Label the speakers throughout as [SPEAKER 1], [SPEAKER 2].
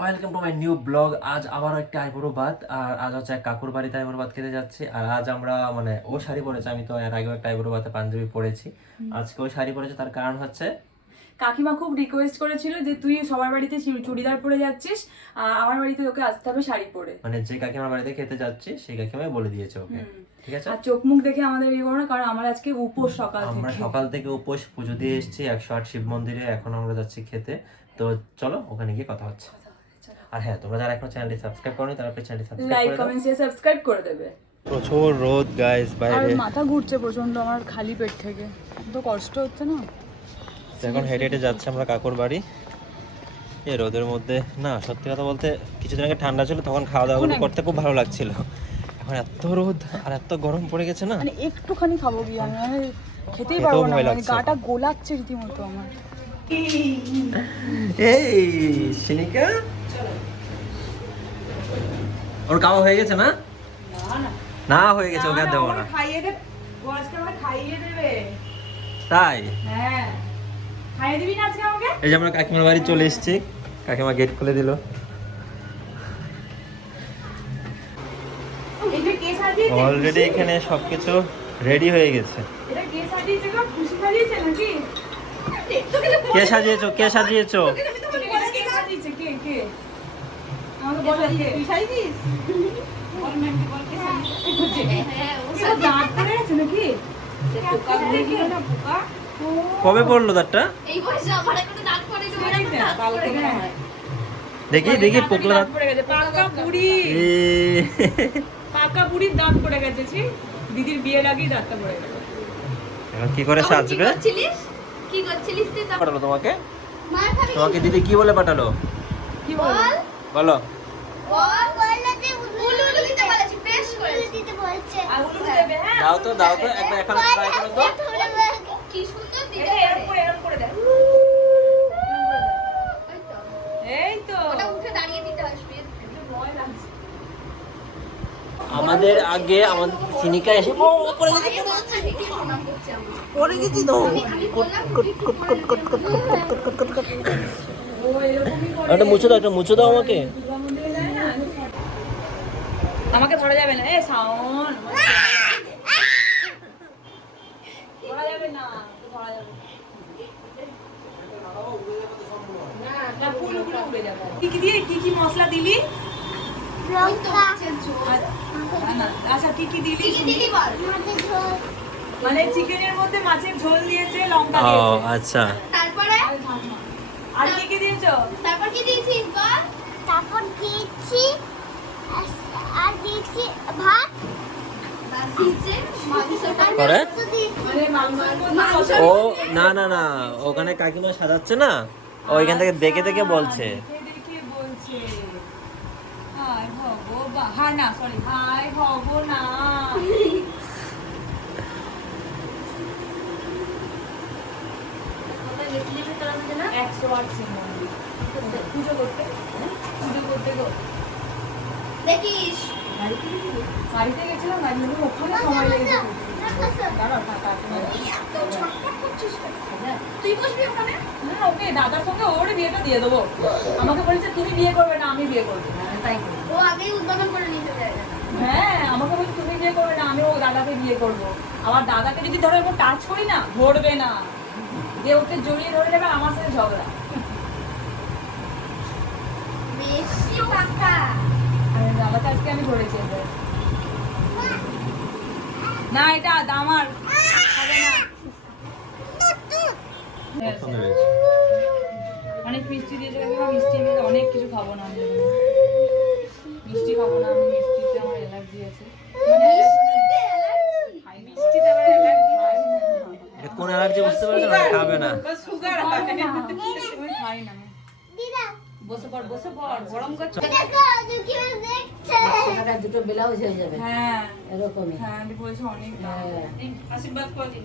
[SPEAKER 1] Welcome to my new blog আজ আবার একটা আইবুড়ো ভাত আর আজ হচ্ছে এক কাকুর বাড়িতে আইবুড়ো ভাত খেতে যাচ্ছি। আর আজ আমরা মানে ও শাড়ি পরেছে আমি তো এর আগেও একটা আইবুড়ো ভাতে পাঞ্জাবি পরেছি। আজকে ও শাড়ি পরেছে তার কারণ হচ্ছে
[SPEAKER 2] কাকিমা খুব রিকোয়েস্ট করেছিল যে তুই সবার বাড়িতে চুড়িদার পরে যাচ্ছিস আমার বাড়িতে ওকে আসতে হবে শাড়ি পরে।
[SPEAKER 1] মানে যে কাকিমার বাড়িতে খেতে যাচ্ছি সেই কাকিমাই বলে দিয়েছে ওকে। ঠিক আছে?
[SPEAKER 2] আর চোখ মুখ দেখে আমাদের ইয়ে করো কারণ আমার আজকে উপোস সকাল
[SPEAKER 1] আমরা সকাল থেকে উপোস পুজো দিয়ে এসেছি একশো আট শিব মন্দিরে এখন আমরা যাচ্ছি খেতে। তো চলো ওখানে গিয়ে কথা হচ্ছে। আর হ্যাঁ তোমরা যারা এখনও চ্যানেলটি সাবস্ক্রাইব করনি তারা চ্যানেলটি subscribe
[SPEAKER 2] like comment share subscribe করে দেবে।
[SPEAKER 1] প্রচুর রোদ গাইস
[SPEAKER 2] আর মাথা ঘুরছে প্রচণ্ড আমার খালি পেট থেকে। তো কষ্ট হচ্ছে না?
[SPEAKER 1] এখন হেঁটে হেঁটে যাচ্ছে আমরা কাকুর বাড়ি। এই রোদের মধ্যে না সত্যি কথা বলতে কিছুদিন আগে ঠান্ডা ছিল তখন খাওয়া দাওয়া করতে খুব ভালো লাগছিল। এখন এত রোদ আর এত গরম পড়ে গেছে না?
[SPEAKER 2] মানে একটুখানি খাব কি আমি আমি খেতেই পারব না মানে গাটা গোলাচ্ছে রীতিমতো আমার।
[SPEAKER 1] এই সিনিকা ওর খাওয়া হয়ে গেছে না? না হয়ে গেছে ওকে দেবো না।
[SPEAKER 2] খাইয়ে দেবে ও আজকে আমাকে খাইয়ে দেবে।
[SPEAKER 1] তাই?
[SPEAKER 2] হ্যাঁ।
[SPEAKER 1] এই যে আমরা কাকিমার বাড়ি চলে এসেছি। কাকিমা গেট খুলে দিল। অলরেডি এখানে সবকিছু রেডি হয়ে গেছে।
[SPEAKER 2] এটা কে সাজিয়েছে গো? খুশি সাজিয়েছে নাকি?
[SPEAKER 1] কে সাজিয়েছো? কে সাজিয়েছো?
[SPEAKER 2] কে সাজিয়েছে কালকে পড়ল হয়
[SPEAKER 1] দেখি দেখি পোকলা
[SPEAKER 2] দাঁত। পড়ে গেছে পাকা বুড়ি। পাকা বুড়ির দাঁত পড়ে গেছে ছি। দিদির বিয়ের আগেই দাঁতটা পড়ে গেছে
[SPEAKER 1] কি করে সাজবে?
[SPEAKER 3] করছিলিস? কি করছিলিস তুই
[SPEAKER 1] পাঠালো তোমাকে? তোমাকে দিদি কি বলে পাঠালো?
[SPEAKER 2] কি বল।
[SPEAKER 3] বল।
[SPEAKER 1] দাও তো দাও তো একবার এখন ট্রাই করো তো
[SPEAKER 3] কি সুন্দর দিতে
[SPEAKER 2] এরকম করে এরকম করে দে
[SPEAKER 3] ওই তো।
[SPEAKER 2] এই তো
[SPEAKER 3] ওটা উঠে দাঁড়িয়ে দিতে হয় শুয়ে
[SPEAKER 2] ভয় লাগছে
[SPEAKER 1] আমাদের আগে আমাদের সিনিকা এসে পড়ে গেছে পড়ে গেছি তো একটা মুছে দাও একটা মুছে দাও আমাকে
[SPEAKER 2] দুর্গা মন্দিরে যায় না আমাকে ধরা যাবে না। এ শাওন ধরা যাবে না ধরা যাবে না। না ফুলগুলো উড়ে যাবে। কি কি দিয়ে কি কি মশলা দিলি?
[SPEAKER 3] ওই তো মাছের ঝোল
[SPEAKER 2] না, না, আচ্ছা কি কি দিলি?
[SPEAKER 3] কি কি দিলি বল।
[SPEAKER 2] মানে চিকেনের মধ্যে মাছের ঝোল দিয়েছে লঙ্কা দিয়েছে।
[SPEAKER 1] আচ্ছা।
[SPEAKER 3] তারপরে?
[SPEAKER 2] আর কি কি দিয়েছ?
[SPEAKER 3] তারপর কি দিয়েছিস বল?
[SPEAKER 4] তারপর দিয়েছি আর- আর দিয়েছি ভাত
[SPEAKER 3] বাদ দিয়েছে মাংসটা
[SPEAKER 1] করে? ও না না না ওখানে কাকিমা সাজাচ্ছে না? ও এখান থেকে দেখে দেখে বলছে।
[SPEAKER 2] দেখে বাড়িতে গেছিলাম ওখানে সময় দাদার সঙ্গে ওর বিয়েটা দিয়ে দেবো। আমাকে বলেছে তুমি বিয়ে করবে না আমি বিয়ে করব হ্যাঁ, তাই
[SPEAKER 3] ও আগেই উদ্বোধন করে নিতে চায়।
[SPEAKER 2] হ্যাঁ আমাকে বলছে তুমি বিয়ে করবে না আমি ও দাদাকে বিয়ে করব। আমার দাদাকে যদি ধরো এবার টাচ করি না ধরবে না। দিয়ে ওকে জড়িয়ে ধরে আর আমার সাথে ঝগড়া।
[SPEAKER 3] বেশি
[SPEAKER 2] দাদাকে আজকে আমি ধরেছি এবার। না এটা আমার। হবে না। অনেক মিষ্টি দিয়েছে মিষ্টি আমি অনেক কিছু খাব না। আমি মিষ্টি খাব না আমি মিষ্টিতে আমার অ্যালার্জি আছে। মানে খাই মিষ্টিতে আমার অ্যালার্জি
[SPEAKER 1] কোন অ্যালার্জি বুঝতে পারছ না? খাবে না।
[SPEAKER 2] সুগার হয়। না। খাই না। বসে পড় বসে পড় গরম করছে।
[SPEAKER 5] দুটো ব্লাউজ হয়ে যাবে।
[SPEAKER 2] হ্যাঁ।
[SPEAKER 5] এরকমই।
[SPEAKER 2] হ্যাঁ আমি বলেছি অনেক।
[SPEAKER 5] হ্যাঁ।
[SPEAKER 2] আশীর্বাদ করে দিন।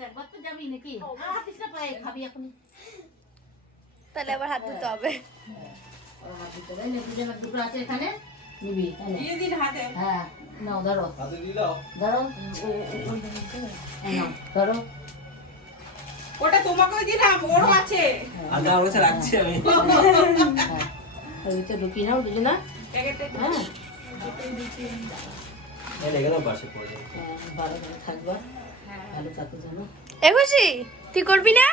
[SPEAKER 5] বাংলাদেশ একবার তো যাবি নাকি আসিস না পায়ে খাবি এখন
[SPEAKER 3] তাহলে আবার হাত ধুতে হবে
[SPEAKER 5] দুটো আছে এখানে নিবি
[SPEAKER 2] দিয়ে দিন হাতে
[SPEAKER 5] হ্যাঁ নাও ধরো ধরো এই নাও, ধরো
[SPEAKER 2] ওটা তোমাকেও দিলাম ওরও আছে
[SPEAKER 1] আদা আমার কাছে রাখছি আমি
[SPEAKER 5] হ্যাঁ ওই ভিতরে ঢুকিয়ে নাও দুজনা হ্যাঁ হ্যাঁ,
[SPEAKER 3] একুশি তুই করবি না?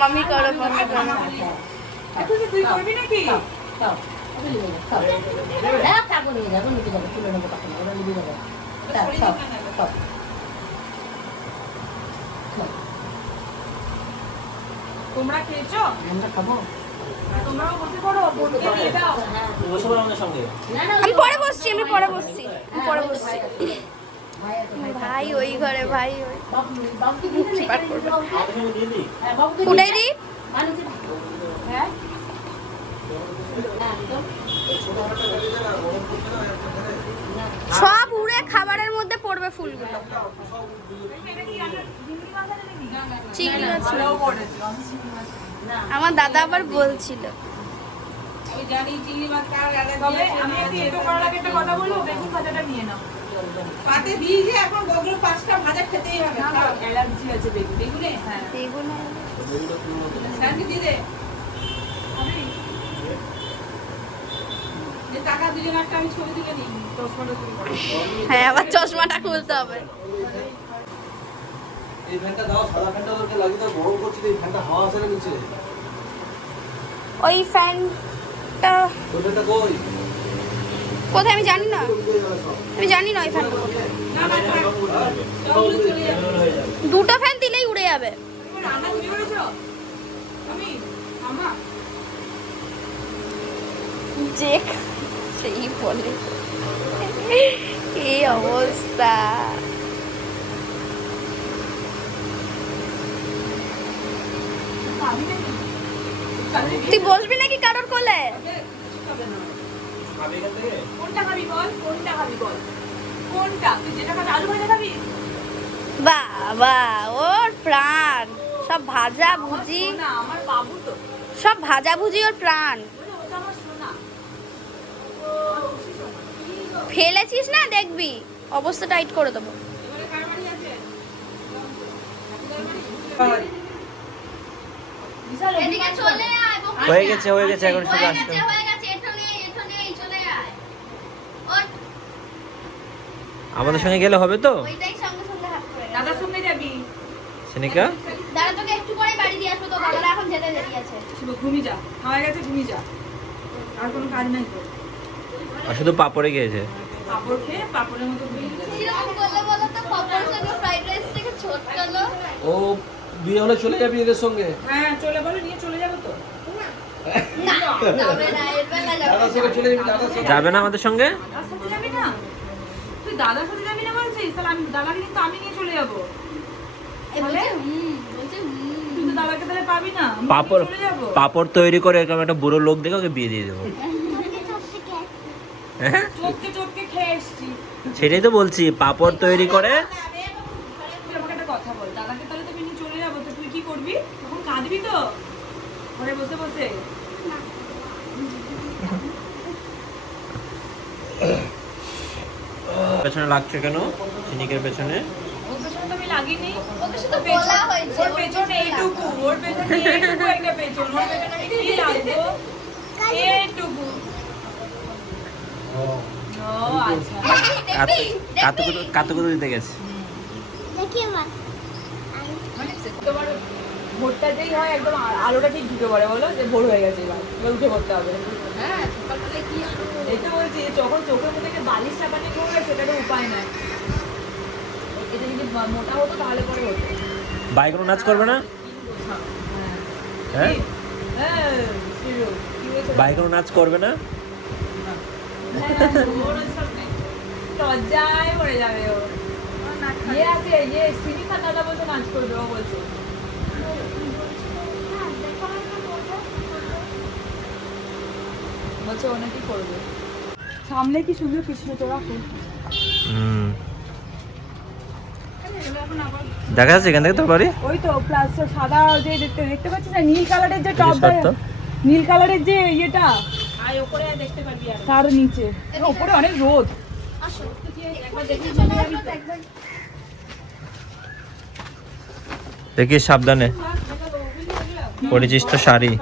[SPEAKER 3] মামি করো মামি করো।
[SPEAKER 2] তুই করবি নাকি। তোমরা খেয়েছো?
[SPEAKER 5] আমরা খাব।
[SPEAKER 3] আমি পরে বসছি, আমি পরে বসছি পরে বসছি।
[SPEAKER 5] ভাই,
[SPEAKER 3] ওই ঘরে, ভাই সব উড়ে খাবারের মধ্যে পড়বে ফুলগুলো। চিংড়ি মাছ আমার দাদা আবার বলছিল।
[SPEAKER 2] হ্যাঁ।
[SPEAKER 3] হ্যাঁ আবার চশমাটা খুলতে হবে।
[SPEAKER 6] এই ফ্যানটা দাও সাদা ফ্যানটা ওদেরকে লাগিয়ে দাও গরম করছে এই ফ্যানটা হাওয়া আসে না নিচে?
[SPEAKER 3] ওই ফ্যানটা
[SPEAKER 6] ওই ফ্যানটা কই?
[SPEAKER 3] কোথায় আমি জানি না। আমি জানি না ওই ফ্যানটা কোথায়।
[SPEAKER 2] না না থাক। সবগুলো চলে যাবে
[SPEAKER 3] দুটো ফ্যান দিলেই উড়ে যাবে। যে সেই বলে। এই অবস্থা
[SPEAKER 2] আমি নাকি
[SPEAKER 3] তুই বসবি নাকি কারোর কোলে?
[SPEAKER 2] কোনটা খাবি বল? কোনটা খাবি বল? কোনটা? তুই যেটা খাবি আলু ভাজা খাবি?
[SPEAKER 3] বাবা ওর প্রাণ। সব ভাজা ভুজি।
[SPEAKER 2] আমার বাবু তো।
[SPEAKER 3] সব ভাজা ভুজি ওর প্রাণ।
[SPEAKER 2] বলে ওটা আমার সোনা।
[SPEAKER 3] ফেলেছিস না? দেখবি। অবস্থা টাইট করে দেবো
[SPEAKER 2] এবারে কার বাড়ি আছে
[SPEAKER 3] এদিকে চলে আয়
[SPEAKER 1] হয়ে গেছে হয়ে গেছে এখন শুধু আসতে আমাদের সঙ্গে গেলে হবে তো?
[SPEAKER 3] ওইটাই সঙ্গে সঙ্গে হাত করে
[SPEAKER 2] দাদার সঙ্গে যাবি?
[SPEAKER 1] সিনিকা?
[SPEAKER 3] দাঁড়া তোকে একটু পরে বাড়ি দিয়ে আসব তো বাবারা এখন যেতে দেরি আছে।
[SPEAKER 2] শুভ ঘুমি যা খাওয়া গেছে ঘুমি যা। আর কোনো কাজ নাই তো।
[SPEAKER 1] আর শুধু পাপড়ে গিয়েছে
[SPEAKER 2] পাপড় খেয়ে পাপড়ের মতো ঘুমিয়ে যা
[SPEAKER 3] কীরকম বললে বলো তো? পপর সঙ্গে ফ্রাইড রাইস থেকে ছোট
[SPEAKER 6] ও বিয়ে হলে চলে যাবি এদের সঙ্গে?
[SPEAKER 2] হ্যাঁ চলে বলো নিয়ে চলে যাব তো।
[SPEAKER 3] যাবে না।
[SPEAKER 1] আমাদের সঙ্গে?
[SPEAKER 2] তুই দাদার সাথে যাবি না বলছিস? তাহলে আমি দাদাকে কিন্তু আমি নিয়ে চলে যাব।
[SPEAKER 1] পাপড় পাপড় তৈরি করে এরকম একটা বুড়ো লোক দেখে ওকে বিয়ে দিয়ে দেবো। হ্যাঁ? সেটাই তো বলছি পাপড় তৈরি করে
[SPEAKER 2] তুই আমাকে একটা কথা বল দাদাকে তাহলে তুমি নিয়ে চলে যাব তো তুই কি করবি তখন কাঁদবি তো ঘরে বসে বসে?
[SPEAKER 1] পেছনে লাগছে কেন? সিনিকের পেছনে?
[SPEAKER 2] ওর পেছনে তো আমি লাগিনি।
[SPEAKER 3] ওকে শুধু বলা হয়েছে
[SPEAKER 2] ওর পেছনে এইটুকু ওর পেছনে এইটুকু একটা পেছন। ওর পেছনে আমি কি লাগবো? এইটুকু। ও। আচ্ছা।
[SPEAKER 3] দেখবি
[SPEAKER 1] কাতুকুতু
[SPEAKER 3] দেখবি
[SPEAKER 1] কাতুকুতু দিতে গেছে।
[SPEAKER 4] দেখি
[SPEAKER 2] মানে তোমার ভোরটা যেই হয় একদম আলোটা ঠিক ঢুকে পড়ে বলো? যে ভোর হয়ে গেছে এবার। এবার উঠে পড়তে হবে।
[SPEAKER 3] হ্যাঁ কি
[SPEAKER 2] এই তো বলছি যখন চোখের মধ্যে বালিশ চাপানি করবে সেটারও উপায় নাই। এটা যদি মোটা হতো তাহলে পরে হতো।
[SPEAKER 1] বাইকগুলো নাচ করবে না? হ্যাঁ?
[SPEAKER 2] হ্যাঁ?
[SPEAKER 1] বাইকগুলো নাচ করবে না?
[SPEAKER 2] লজ্জায় পড়ে যাবে ও। ও ইয়ে আছে ইয়ে সিনিকা দাদা বলছে নাচ করে দেবো বলছে। বলছে অনেকেই করবে। সামনে কি সুন্দর কৃষ্ণচূড়া ফুল?
[SPEAKER 1] হুম। দেখা যাচ্ছে এখান থেকে তোর বাড়ি?
[SPEAKER 2] ওই তো প্লাস সাদা যে দেখতে দেখতে পাচ্ছিস না? নীল কালারের যে নীল কালারের যে ইয়েটা। তার নিচে। উপরে অনেক রোদ।
[SPEAKER 1] দেখি। সাবধানে। পরেছিস তো শাড়ি।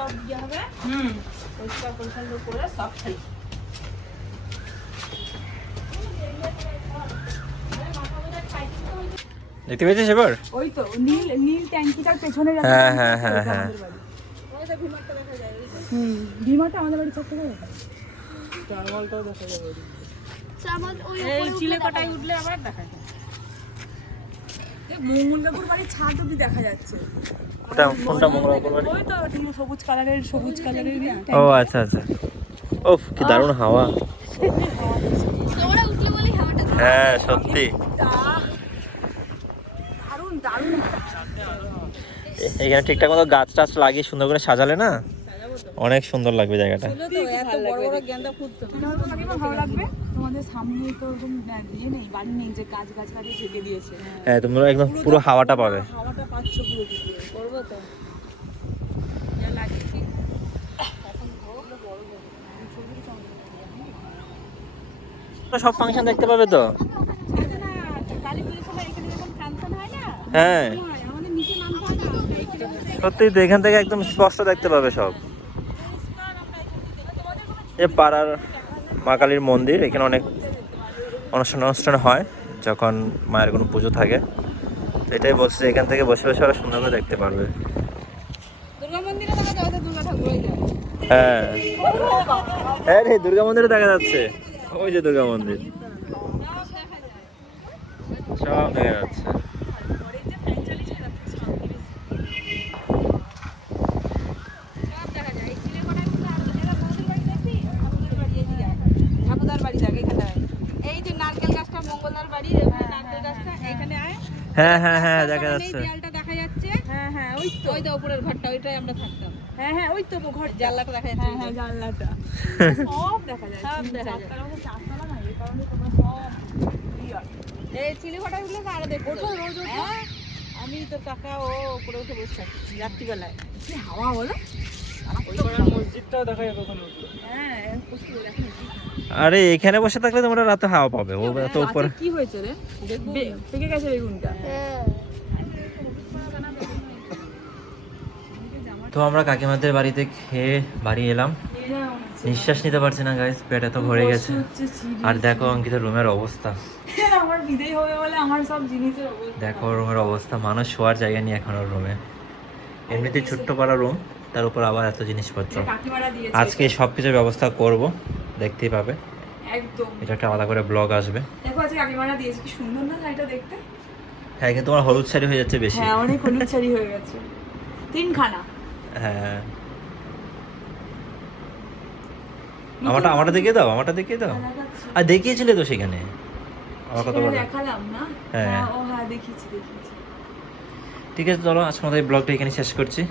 [SPEAKER 1] দেখতে পেয়েছিস এবার?
[SPEAKER 2] ওই তো নীল নীল ট্যাঙ্কিটার পেছনে যাচ্ছে
[SPEAKER 1] হ্যাঁ, হ্যাঁ, হ্যাঁ, হ্যাঁ।
[SPEAKER 2] আমাদের বাড়ি। হুম ভিমাটা আমাদের বাড়ি ছাড়তে এই চিলে কটায় উঠলে আবার দেখা যায় মঙ্গল বাড়ির ছাদ অব্দি দেখা যাচ্ছে।
[SPEAKER 1] ওটা কোনটা মঙ্গলা বাড়ি?
[SPEAKER 2] ওই তো নীল সবুজ কালারের সবুজ কালারের
[SPEAKER 1] ও আচ্ছা আচ্ছা। ওফ কি দারুণ হাওয়া। হ্যাঁ সত্যি।
[SPEAKER 2] দারুণ দারুণ।
[SPEAKER 1] এ- এখানে ঠিকঠাক মতো গাছ টাছ লাগিয়ে সুন্দর করে সাজালে না? অনেক সুন্দর লাগবে জায়গাটা। হ্যাঁ তোমরা একদম পুরো হাওয়াটা পাবে। সব ফাংশন দেখতে পাবে তো? হ্যাঁ সত্যি তো এখান থেকে একদম স্পষ্ট দেখতে পাবে সব। এ পাড়ার মা কালীর মন্দির এখানে অনেক অনুষ্ঠান অনুষ্ঠান হয় যখন মায়ের কোনো পুজো থাকে। এটাই বলছে যে এখান থেকে বসে বসে ওরা সুন্দর করে দেখতে পারবে। হ্যাঁ। হ্যাঁ রে দুর্গা মন্দিরে দেখা যাচ্ছে। ওই যে দুর্গা মন্দির। সব দেখা যাচ্ছে
[SPEAKER 2] ঠাকুরদার বাড়ি থাকে এখানে এই যে নারকেল গাছটা মঙ্গলদার বাড়ি ওখানে নারকেল গাছটা এখানে আয়
[SPEAKER 1] হ্যাঁ হ্যাঁ হ্যাঁ দেখা
[SPEAKER 2] এই
[SPEAKER 1] যাচ্ছে।
[SPEAKER 2] দেয়ালটা দেখা যাচ্ছে। হ্যাঁ হ্যাঁ ওই তো। ওই তো উপরের ঘরটা ওইটাই আমরা থাকতাম। হ্যাঁ হ্যাঁ ওই তো ঘর জানলাটা দেখা যাচ্ছে হ্যাঁ হ্যাঁ জানলাটা। সব দেখা যায় সব দেখা যায় চারতলা না এই কারণে তোমরা সব clear। এই চিলি ঘটা উঠলে তো আরও দেখো ওঠো রোজ ওঠো। আমি তো কাকা ও উপরে উঠে বসে থাকি রাত্রিবেলায়। কি হাওয়া বলো?
[SPEAKER 6] মসজিদটাও দেখা যাবে ওখানে
[SPEAKER 2] হ্যাঁ প্রচুর এখন
[SPEAKER 1] আরে এখানে বসে থাকলে তোমরা রাতে হাওয়া পাবে। ও এত উপরে।
[SPEAKER 2] কি হয়েছে রে? পেকে গেছে বেগুনটা।
[SPEAKER 1] তো আমরা কাকিমাদের বাড়িতে খেয়ে বাড়ি এলাম। নিঃশ্বাস নিতে পারছি না গাইস পেট এত ভরে গেছে। আর দেখো অঙ্কিতার রুমের অবস্থা।
[SPEAKER 2] আমার বিদেয় হবে বলে আমার সব জিনিসের অবস্থা।
[SPEAKER 1] দেখো রুমের অবস্থা মানুষ শোয়ার জায়গা নেই এখন ওর রুমে। এমনিতে ছোট্ট পাড়া রুম তার উপর আবার এত জিনিসপত্র। আজকে সব কিছুর ব্যবস্থা করব। দেখতেই পাবে।
[SPEAKER 2] একদম।
[SPEAKER 1] এটা একটা আলাদা করে ব্লগ আসবে।
[SPEAKER 2] দেখো আজকে কাকিমারা দিয়েছে কি সুন্দর না শাড়িটা দেখতে?
[SPEAKER 1] হ্যাঁ কিন্তু তোমার হলুদ শাড়ি হয়ে যাচ্ছে বেশি।
[SPEAKER 2] হ্যাঁ অনেক হলুদ শাড়ি হয়ে গেছে। তিনখানা।
[SPEAKER 1] হ্যাঁ। আমারটা আমারটা দেখিয়ে দাও আমারটা দেখিয়ে দাও। আর দেখিয়েছিলে তো সেখানে? আমার কথা বলো।
[SPEAKER 2] দেখালাম না?
[SPEAKER 1] হ্যাঁ।
[SPEAKER 2] হ্যাঁ, ও হ্যাঁ দেখিয়েছি দেখিয়েছি।
[SPEAKER 1] ঠিক আছে চলো আজকে আমাদের ব্লগটা এখানে শেষ করছি।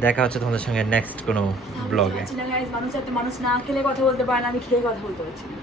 [SPEAKER 1] দেখা হচ্ছে তোমাদের সঙ্গে নেক্সট কোনো ব্লগে
[SPEAKER 2] মানুষ না খেলে কথা বলতে পারে না আমি খেয়ে কথা বলতে পারছি না।